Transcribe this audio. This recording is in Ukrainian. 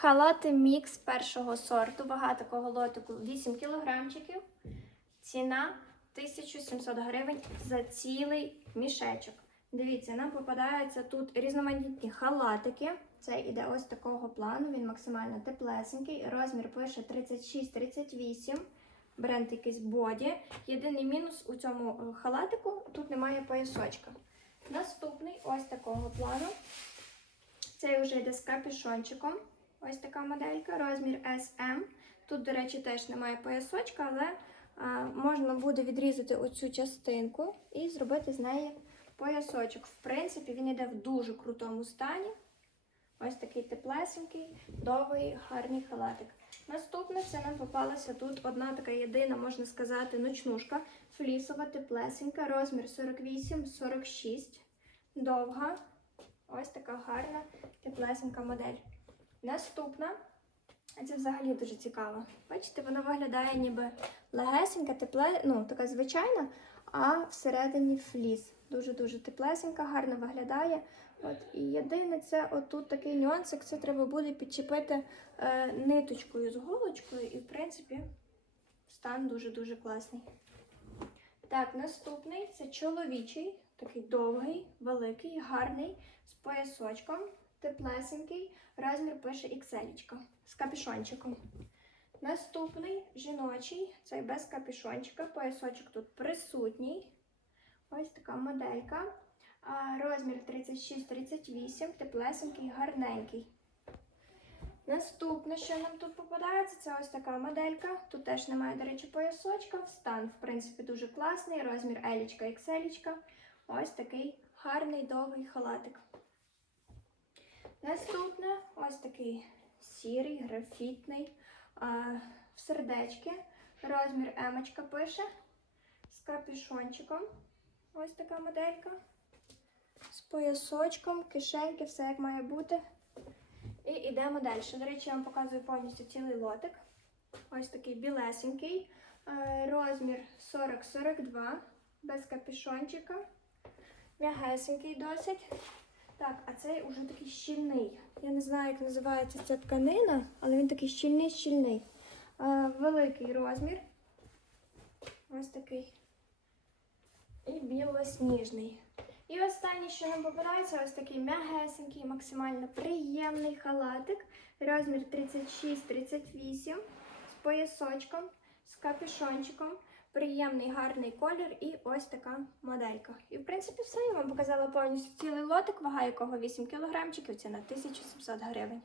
Халати мікс першого сорту. Вага такого лотику 8 кілограмчиків. Ціна 1700 гривень за цілий мішечок. Дивіться, нам попадаються тут різноманітні халатики. Це іде ось такого плану, він максимально теплесенький. Розмір пише 36-38. Бренд якийсь боді. Єдиний мінус у цьому е, халатику тут немає поясочка. Наступний ось такого плану. Цей вже йде з капюшончиком. Ось така моделька, розмір SM. Тут, до речі, теж немає поясочка, але а, можна буде відрізати оцю частинку і зробити з неї поясочок. В принципі, він йде в дуже крутому стані. Ось такий теплесенький, довгий, гарний халатик. Наступне це нам попалася тут одна така єдина, можна сказати, ночнушка. Флісова, теплесенька, розмір 48-46, довга. Ось така гарна, теплесенька модель. Наступна, це взагалі дуже цікаво. Бачите, вона виглядає ніби легесенька, тепле, ну, така звичайна, а всередині фліс. Дуже-дуже теплесенька, гарно виглядає. От, і єдине, це отут такий нюансик, це треба буде підчепити е, ниточкою з голочкою, і, в принципі, стан дуже-дуже класний. Так, наступний це чоловічий, такий довгий, великий, гарний, з поясочком, теплесенький, розмір пише XL, з капюшончиком. Наступний жіночий, цей без капюшончика, поясочок тут присутній. Ось така моделька. Розмір 36-38, теплесенький, гарненький. Наступне, що нам тут попадається, це ось така моделька. Тут теж немає, до речі, поясочка. Стан, в принципі, дуже класний. Розмір елічка, XL. Ось такий гарний довгий халатик. Наступне ось такий сірий, графітний, в сердечки. Розмір емочка пише з капюшончиком. Ось така моделька. З поясочком, кишеньки, все як має бути. І йдемо далі. До речі, я вам показую повністю цілий лотик. Ось такий білесенький. Е, Розмір 40-42, без капюшончика. М'ягесенький досить. Так, а цей уже такий щільний. Я не знаю, як називається ця тканина, але він такий щільний-щільний. Великий розмір. Ось такий. І білосніжний. І останнє, що нам попадається, ось такий м'ягесенький, максимально приємний халатик. Розмір 36-38 з поясочком, з капюшончиком. Приємний гарний колір і ось така моделька. І в принципі все. Я вам показала повністю цілий лотик, вага якого 8 кг, ціна 1700 гривень.